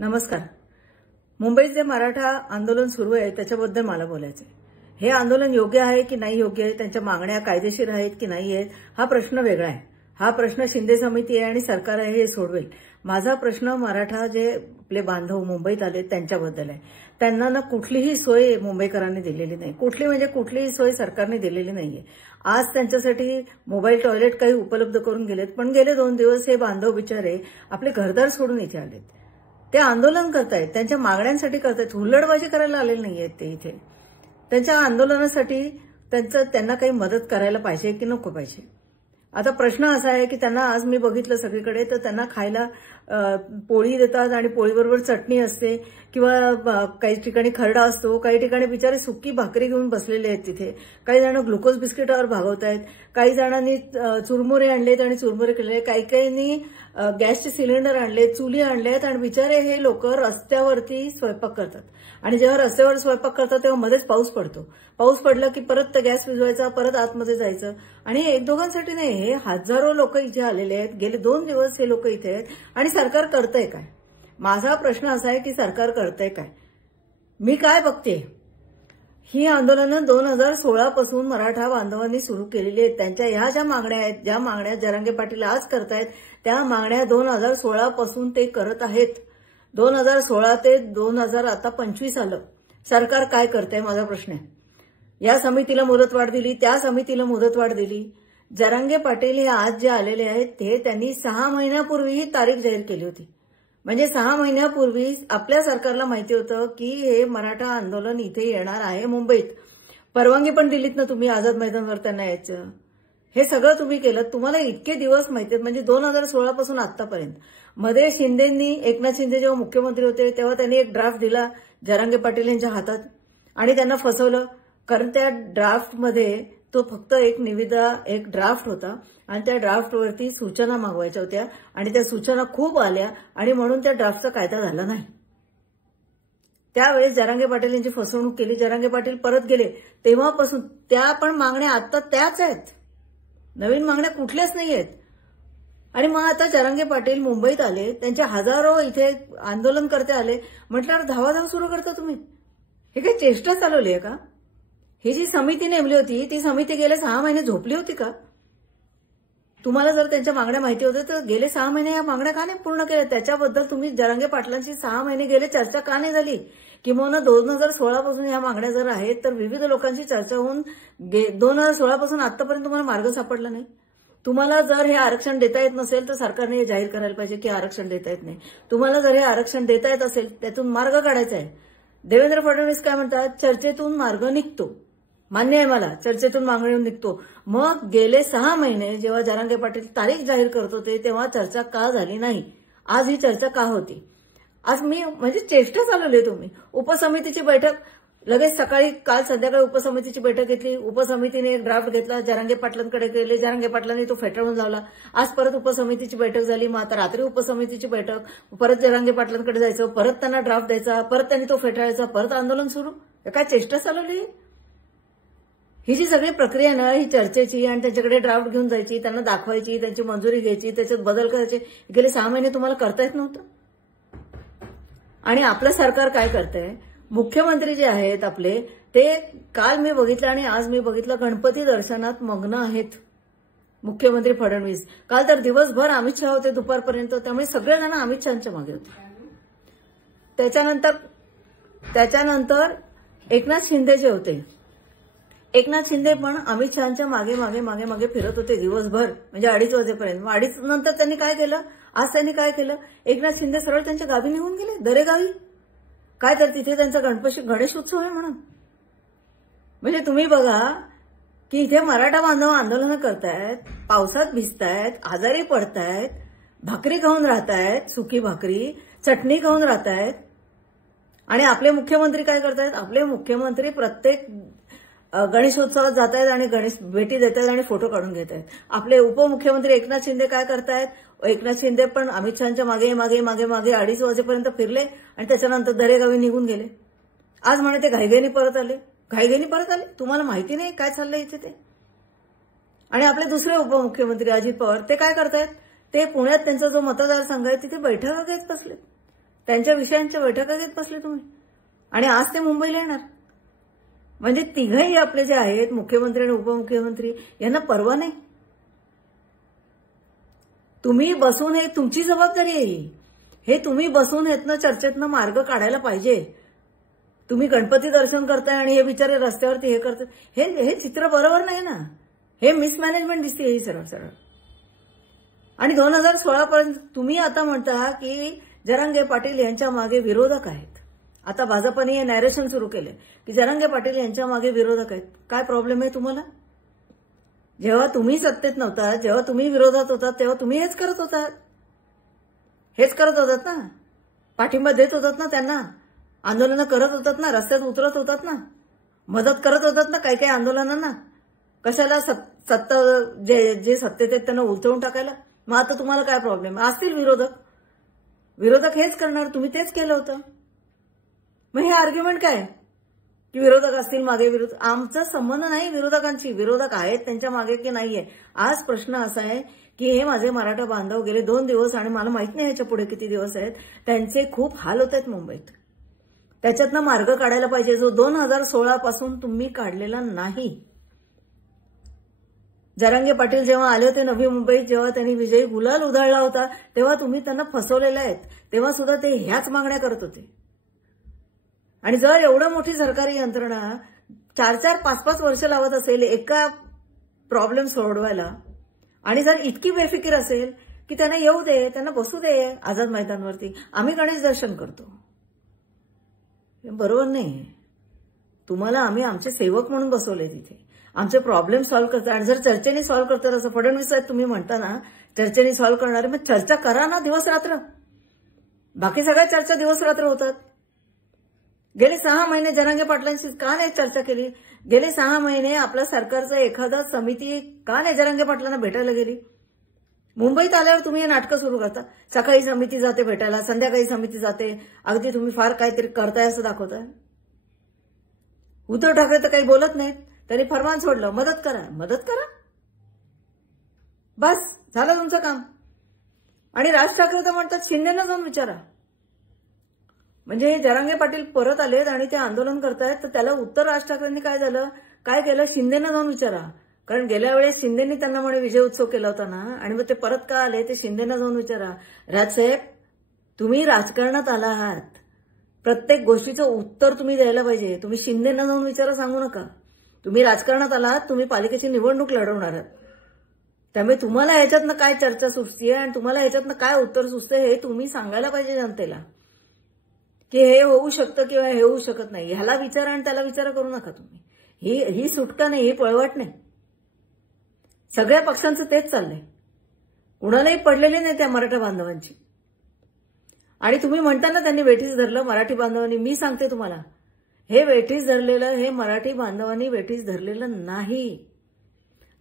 नमस्कार. मुंबईत जे मराठा आंदोलन सुरू आहे त्याच्याबद्दल मला बोलायचं आहे. हे आंदोलन योग्य आहे की नाही योग्य आहे, त्यांच्या मागण्या कायदेशीर आहेत की नाही आहेत, हा प्रश्न वेगळा आहे. हा प्रश्न शिंदे समिती आहे आणि सरकार आहे हे सोडवेल. माझा प्रश्न मराठा जे आपले बांधव मुंबईत आले त्यांच्याबद्दल आहे. त्यांना ना कुठलीही सोय मुंबईकरांनी दिलेली नाही. कुठलीही सोय सरकारने दिलेली नाहीये. आज त्यांच्यासाठी मोबाईल टॉयलेट काही उपलब्ध करून गेलेत, पण गेले 2 दिवस हे बांधव बिचारे आपले घरदार सोडून इथे आलेत. ते आंदोलन करतायत, त्यांच्या मागण्यांसाठी करतायत. हुल्लडबाजी करायला आलेले नाहीयेत ते इथे. त्यांच्या आंदोलनासाठी त्यांना काही मदत करायला पाहिजे की नको पाहिजे. आता प्रश्न असा आहे की त्यांना आज मी बघितलं सगळीकडे तर त्यांना खायला पोळी देतात आणि पोळीबरोबर चटणी असते किंवा काही ठिकाणी खरडा असतो, काही ठिकाणी बिचारे सुकी भाकरी घेऊन बसलेले आहेत तिथे. काही जण ग्लुकोज बिस्किटावर भागवतायत, काही जणांनी चुरमुरे आणलेत आणि चुरमुरे केलेले, काही काहींनी गॅसचे सिलेंडर आणलेत, चुली आणलेत आणि बिचारे हे लोक रस्त्यावरती स्वयंपाक करतात. आणि जेव्हा रस्त्यावर स्वयंपाक करतात तेव्हा मध्येच पाऊस पडतो. पाऊस पडला की परत गॅस विझवायचा, परत आतमध्ये जायचं. आणि एक दोघांसाठी नाही, हे हजारो लोक इथे आलेले आहेत. गेले 2 दिवस हे लोक इथे आहेत आणि सरकार करतंय काय? माझा प्रश्न असा आहे की सरकार करतंय काय? मी काय बघते, ही आंदोलनं 2016 पासून मराठा बांधवांनी सुरू केलेली आहेत. त्यांच्या ह्या ज्या मागण्या आहेत, ज्या मागण्या जरांगे पाटील आज करतायत, त्या मागण्या 2016 पासून ते करत आहेत. 2016 ते 2025 आलं. सरकार काय करतंय माझा प्रश्न आहे. या समितीला मुदतवाढ दिली, त्या समितीला मुदतवाढ दिली. जरांगे पाटील हे आज जे आलेले आहेत ते त्यांनी 6 महिन्यापूर्वी ही तारीख जाहीर केली होती. म्हणजे 6 महिन्यापूर्वी आपल्या सरकारला माहिती होतं की हे मराठा आंदोलन इथे येणार आहे मुंबईत. परवानगी पण दिलीत ना तुम्ही आझाद मैदानवर त्यांना यायचं. हे सगळं तुम्ही केलं. तुम्हाला इतके दिवस माहिती आहेत, म्हणजे 2016 पासून आतापर्यंत. मध्ये एकनाथ शिंदे जेव्हा मुख्यमंत्री होते तेव्हा त्यांनी एक ड्राफ्ट दिला जरांगे पाटील यांच्या हातात आणि त्यांना फसवलं. कारण त्या ड्राफ्टमध्ये तो फक्त एक ड्राफ्ट होता आणि त्या ड्राफ्टवरती सूचना मागवायच्या होत्या आणि त्या सूचना खूप आल्या आणि म्हणून त्या ड्राफ्टचा कायदा झाला नाही. त्यावेळेस जरांगे पाटील यांची फसवणूक केली. जरांगे पाटील परत गेले. तेव्हापासून त्या पण मागण्या आता त्याच आहेत. नवीन मागण्या कुठल्याच नाही आहेत. आणि मग आता जरांगे पाटील मुंबईत आले, त्यांचे हजारो इथे आंदोलनकर्ते आले, म्हटल्यावर धावाधाव सुरू करता तुम्ही. हे काही चेष्टा चालवली आहे का? ही जी समिती नेमली होती ती समिती गेले 6 महिने झोपली होती का? तुम्हाला जर त्यांच्या मागण्या माहिती होत्या तर गेले 6 महिने या मागण्या का नाही पूर्ण केल्या? त्याच्याबद्दल तुम्ही जरांगे पाटलांची 6 महिने गेले चर्चा का नाही झाली? किंवा 2016 पासून या मागण्या जर आहेत तर विविध लोकांची चर्चा होऊन 2016 पासून आतापर्यंत तुम्हाला मार्ग सापडला नाही. तुम्हाला जर हे आरक्षण देता येत नसेल तर सरकारने हे जाहीर करायला पाहिजे की आरक्षण देता येत नाही. तुम्हाला जर हे आरक्षण देता येत असेल त्यातून मार्ग काढायचा आहे. देवेंद्र फडणवीस काय म्हणतात, चर्चेतून मार्ग निघतो. मान्य आहे मला, चर्चेतून मार्ग निघतो. मग गेले 6 महिने जेव्हा जरांगे पाटील तारीख जाहीर करत होते तेव्हा चर्चा का झाली नाही? आज ही चर्चा का होती? आज मी चेष्टा चालवली. तुम्ही उपसमितीची बैठक लगेच सकाळी काल संध्याकाळी उपसमितीची बैठक घेतली. उपसमितीने एक ड्राफ्ट घेतला, जरांगे पाटलांकडे गेले, जरांगे पाटलांनी तो फेटाळून लावला. आज परत उपसमितीची बैठक झाली. मग आता रात्री उपसमितीची बैठक, परत जरांगे पाटलांकडे जायचं, परत त्यांना ड्राफ्ट द्यायचा, परत त्यांनी तो फेटाळायचा, परत आंदोलन सुरू. काय चेष्टा चालवली? ही जी सगळी प्रक्रिया ना ही चर्चेची आणि त्यांच्याकडे ड्राफ्ट घेऊन जायची, त्यांना दाखवायची, त्यांची मंजुरी घ्यायची, त्याच्यात बदल करायचे, गेले 6 महिने तुम्हाला करता येत नव्हतं. आणि आपलं सरकार काय करतंय, मुख्यमंत्री जे आहेत आपले ते काल मी बघितलं आणि आज मी बघितलं गणपती दर्शनात मग्न आहेत मुख्यमंत्री फडणवीस. काल तर दिवसभर अमित शहा होते दुपारपर्यंत, त्यामुळे सगळेजण अमित शहाच्या मागे होते. त्याच्यानंतर एकनाथ शिंदे जे होते, एकनाथ शिंदे पण अमित शहाच्या मागे फिरत होते दिवसभर, म्हणजे 2:30 वाजेपर्यंत. 2:30 नंतर त्यांनी काय केलं, आज त्यांनी काय केलं, एकनाथ शिंदे सरळ त्यांच्या गावी निघून गेले, दरेगावी. काय तर तिथे त्यांचा गणेश उत्सव आहे म्हणून. म्हणजे तुम्ही बघा की इथे मराठा बांधव आंदोलनं करतायत, पावसात भिजतायत, आजारी पडतायत, भाकरी खाऊन राहतायत, सुकी भाकरी, चटणी खाऊन राहतायत. आणि आपले मुख्यमंत्री काय करतायत, आपले मुख्यमंत्री प्रत्येक गणेशोत्सवात जात आहेत आणि गणेश भेटी देत आहेत आणि फोटो काढून घेत आहेत. आपले उपमुख्यमंत्री एकनाथ शिंदे काय करतायत, एकनाथ शिंदे पण अमित शहाच्या मागे 2:30 वाजेपर्यंत फिरले आणि त्याच्यानंतर दरेगावी निघून गेले. आज म्हणे ते घाईघाईने परत आले. तुम्हाला माहिती नाही काय चाललंय इथे ते. आणि आपले दुसरे उपमुख्यमंत्री अजित पवार ते काय करतायत, ते पुण्यात त्यांचा जो मतदारसंघ आहे तिथे बैठका घेत बसले. त्यांच्या विषयांच्या बैठका घेत बसले तुम्ही आणि आज ते मुंबईला येणार. म्हणजे तिघही आपले जे आहेत मुख्यमंत्री आणि उपमुख्यमंत्री यांना परवा नाही. तुम्ही बसून हे तुमची जबाबदारी आहे. हे तुम्ही बसून येतनं चर्चेतनं मार्ग काढायला पाहिजे. तुम्ही गणपती दर्शन करताय आणि हे बिचारे रस्त्यावरती हे करतात. हे चित्र बरोबर नाही ना. हे मिसमॅनेजमेंट दिसते ही सरळ सरळ. आणि 2016 पर्यंत तुम्ही आता म्हणता की जरांगे पाटील यांच्या मागे विरोधक आहेत. आता भाजपने हे नॅरेशन सुरू केले की जरांगे पाटील यांच्या मागे विरोधक आहेत. काय प्रॉब्लेम आहे तुम्हाला? जेव्हा तुम्ही सत्तेत नव्हता, जेव्हा तुम्ही विरोधात होतात, तेव्हा तुम्ही हेच करत होतात. हेच करत होतात ना. पाठिंबा देत होतात ना त्यांना. आंदोलनं करत होतात ना. रस्त्यात उतरत होतात ना. मदत करत होतात ना काही काही आंदोलनांना. कशाला सत्ता जे सत्तेत आहेत त्यांना उलटवून टाकायला. मग आता तुम्हाला काय प्रॉब्लेम? असतील विरोधक हेच करणार. तुम्ही तेच केलं होतं. मग हे आर्ग्युमेंट काय की विरोधक असतील मागे विरोध? आमचा संबंध नाही विरोधकांशी. विरोधक आहेत त्यांच्या मागे की नाहीये. आज प्रश्न असा आहे की हे माझे मराठा बांधव गेले 2 दिवस आणि मला माहित नाही याच्या पुढे किती दिवस आहेत, त्यांचे खूप हाल होत आहेत मुंबईत. त्याच्यातनं मार्ग काढायला पाहिजे जो 2016 पासून तुम्ही काढलेला नाही. जरांगे पाटील जेव्हा आले होते नवी मुंबईत, जेव्हा त्यांनी विजयी गुलाल उधळला होता, तेव्हा तुम्ही त्यांना फसवलेले आहेत. तेव्हा सुद्धा ते ह्याच मागण्या करत होते. आणि जर एवढं मोठी सरकारी यंत्रणा 4-4, 5-5 वर्ष लावत असेल एका प्रॉब्लेम सोडवायला, आणि जर इतकी बेफिकीर असेल की त्यांना येऊ दे, त्यांना बसू दे आझाद मैदानावरती, आम्ही गणेश दर्शन करतो, बरोबर नाही. तुम्हाला आम्ही आमचे सेवक म्हणून बसवले तिथे, आमचे प्रॉब्लेम सॉल्व्ह करतात. आणि जर चर्चेने सॉल्व्ह करतात असं फडणवीस साहेब तुम्ही म्हणता ना, चर्चेने सॉल्व्ह करणारे, मग चर्चा करा ना दिवस रात्र. बाकी सगळ्या चर्चा दिवस रात्र होतात. गेले 6 महिने जरांगे पाटलांशी का नाही चर्चा केली? गेले 6 महिने आपल्या सरकारचं एखादा समिती का नाही जरांगे पाटलांना भेटायला गेली? मुंबईत आल्यावर तुम्ही हे नाटकं सुरू करता. सकाळी समिती जाते भेटायला, संध्याकाळी समिती जाते, अगदी तुम्ही फार काहीतरी करताय असं दाखवताय. उद्धव ठाकरे तर काही बोलत नाहीत, त्यांनी फरमान सोडलं, मदत करा. बस झालं तुमचं काम. आणि राज ठाकरे तर म्हणतात शिंदेना जाऊन विचारा. म्हणजे जरांगे पाटील परत आलेत आणि ते आंदोलन करतायत, तर त्याला उत्तर राज ठाकरेंनी काय केलं? शिंदेना जाऊन विचारा. कारण गेल्या वेळेस शिंदेनी त्यांना म्हणे विजय उत्सव केला होता ना, आणि मग ते परत का आले ते शिंदेना जाऊन विचारा. राजसाहेब, तुम्ही राजकारणात आला आहात, प्रत्येक गोष्टीचं उत्तर तुम्ही द्यायला पाहिजे. तुम्ही शिंदेना जाऊन विचारा सांगू नका. तुम्ही राजकारणात आलात, तुम्ही पालिकेची निवडणूक लढवणार आहात. त्यामुळे तुम्हाला ह्याच्यातनं काय चर्चा सुचतीये आणि तुम्हाला ह्याच्यातनं काय उत्तर सुचते हे तुम्ही सांगायला पाहिजे जनतेला, की हे होऊ शकतं किंवा हे होऊ शकत नाही. ह्याला विचारा आणि त्याला विचारा करू नका तुम्ही. ही सुटका नाही, ही पळवाट नाही. सगळ्या पक्षांचं तेच चाललंय. कुणालाही पडलेले नाही त्या मराठा बांधवांची. आणि तुम्ही म्हणता ना त्यांनी वेठीस धरलं मराठी बांधवांनी, मी सांगते तुम्हाला, हे वेठीस धरलेलं हे मराठी बांधवांनी वेठीस धरलेलं नाही.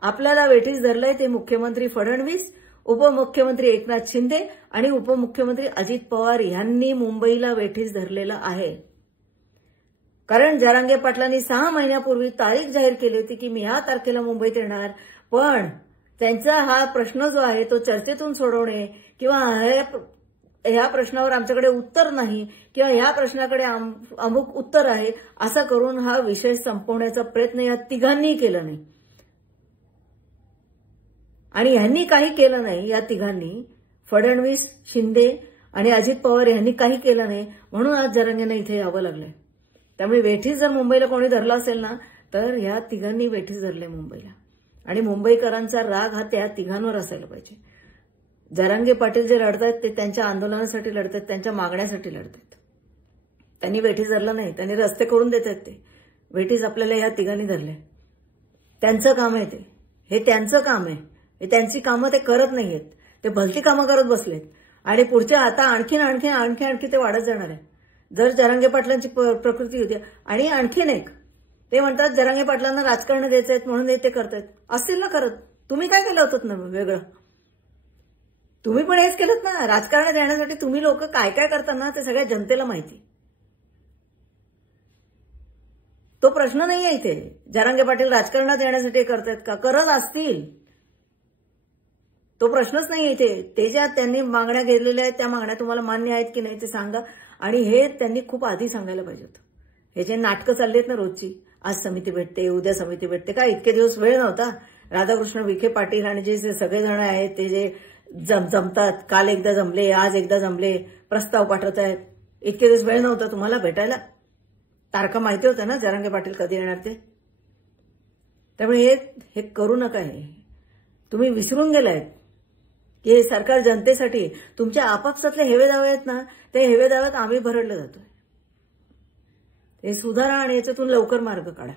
आपल्याला वेठीस धरलंय ते मुख्यमंत्री फडणवीस, उपमुख्यमंत्री एकनाथ शिंदे आणि उपमुख्यमंत्री अजित पवार यांनी मुंबईला वेठीस धरलेलं आहे. कारण जरांगे पाटलांनी 6 महिन्यापूर्वी तारीख जाहीर केली होती की मी ह्या तारखेला मुंबईत येणार, पण त्यांचा हा प्रश्न जो आहे तो चर्चेतून सोडवणे किंवा ह्या प्रश्नावर आमच्याकडे उत्तर नाही किंवा ह्या प्रश्नाकडे अमुक उत्तर आहे असं करून हा विषय संपवण्याचा प्रयत्न या तिघांनी केला नाही. आणि यांनी काही केलं नाही, या तिघांनी, फडणवीस, शिंदे आणि अजित पवार यांनी काही केलं नाही, म्हणून आज जरांगेंना इथे यावं लागलंय. त्यामुळे वेठीस जर मुंबईला कोणी धरला असेल ना, तर ह्या तिघांनी वेठीस धरले मुंबईला. आणि मुंबईकरांचा राग हा त्या तिघांवर असायला पाहिजे. जरांगे पाटील जे लढतात ते त्यांच्या आंदोलनासाठी लढतात, त्यांच्या मागण्यासाठी लढतात. त्यांनी वेठीस धरलं नाही, त्यांनी रस्ते करून देतात. ते वेठीस आपल्याला ह्या तिघांनी धरले. त्यांचं काम आहे ते, हे त्यांचं काम आहे. हे त्यांची कामं ते करत नाहीयेत, ते भलती कामं करत बसलेत. आणि पुढच्या आता आणखी ते वाढत जाणार आहे. जर जरांगे पाटलांची प्रकृती होती. आणि आणखीन एक, ते म्हणतात जरांगे पाटलांना राजकारण द्यायचं आहेत म्हणून ते करतायत. असतील ना करत. तुम्ही काय केलं होतं ना वेगळं? तुम्ही पण हेच केलं ना. राजकारण देण्यासाठी तुम्ही लोक काय काय करता ना ते सगळ्या जनतेला माहिती. तो प्रश्न नाही आहे इथे. जरांगे पाटील राजकारणात येण्यासाठी करतायत का? करत असतील. तो प्रश्नच नाही इथे. ते ज्या त्यांनी मागण्या घेतलेल्या आहेत त्या मागण्या तुम्हाला मान्य आहेत की नाही ते सांगा. आणि हे त्यांनी खूप आधी सांगायला पाहिजे होतं. हे जे नाटकं चालली आहेत ना रोजची, आज समिती भेटते, उद्या समिती भेटते, काय इतके दिवस वेळ नव्हता? राधाकृष्ण विखे पाटील आणि जे सगळेजण आहेत ते जे जमतात, काल एकदा जमले, आज एकदा जमले, प्रस्ताव पाठवत आहेत, इतके दिवस वेळ नव्हता तुम्हाला भेटायला? तारखा माहिती होतं ना जरांगे पाटील कधी येणार ते? त्यामुळे हे करू नका. हे तुम्ही विसरून गेलायत की हे सरकार जनतेसाठी. तुमच्या आपापसातले हेवेदावे आहेत ना, ते हेवेदाव्यात आम्ही भरडले जातोय. हे सुधारा आणि याच्यातून लवकर मार्ग काढा.